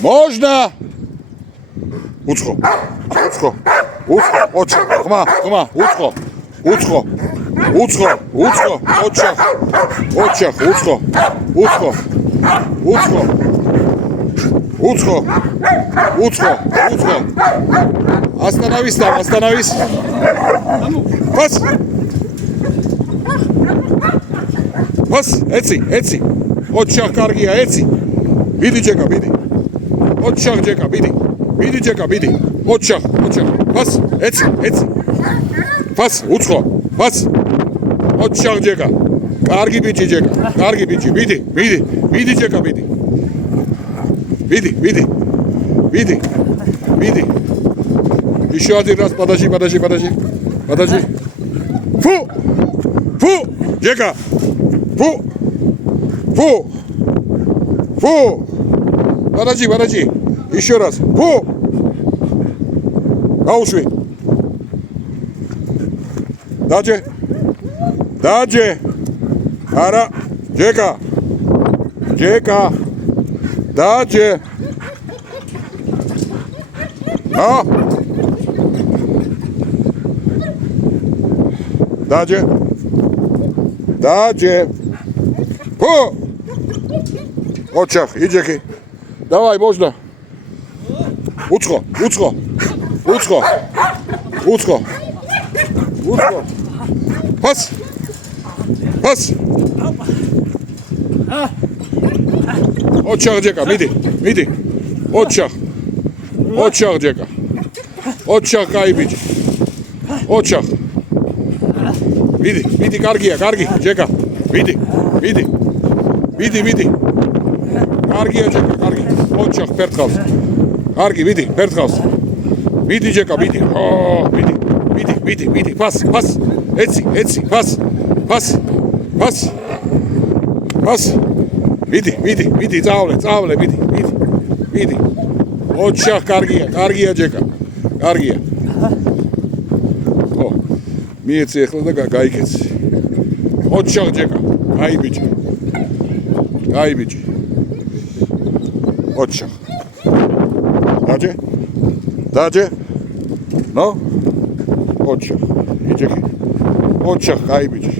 Можно! Уцхо. Очах, хма, уцхо. Очах, уцхо. Остановись там, остановись. Пас, эци. Очах, каргия, эци. Биди, Джека, биди. Очах, Джека, биди. Биди, Джека, биди. Очах. Пас, эци. Пас, уцхо. Пас. Очах, Джека. Карги, биди, Джека. Карги, биди. Биди, Джека, биди. Биди. Еще один раз, подожди. Фу! Джека! Фу! Подожди. Еще раз. Фу! Науши. Даджи. Ара. Джека. Даджи. А? Даджи. Фу! Очах, иджеки. Давай, можно. Уцхо. Пас. Очах, Джека, миди. Очах, Джека. Очах, кайбич. Очах. Миди, карги, Джека. Миди. Карги, Джека, карги. Очах, пертхаус. Карги, миди, пертхаус. Миди, Джека, миди. Миди. Пас. Эци, пас. Миди, წავლე, მიდი. ოჩახ, კარგია, ჯეკა. კარგია. ო, მიეცი ახლა და გაიქეცი. ოჩახ, ჯეკა. აი ბიჭი. ოჩახ. დაჯე? ნო? ოჩახ. იჯეკი. ოჩახ, აი ბიჭი.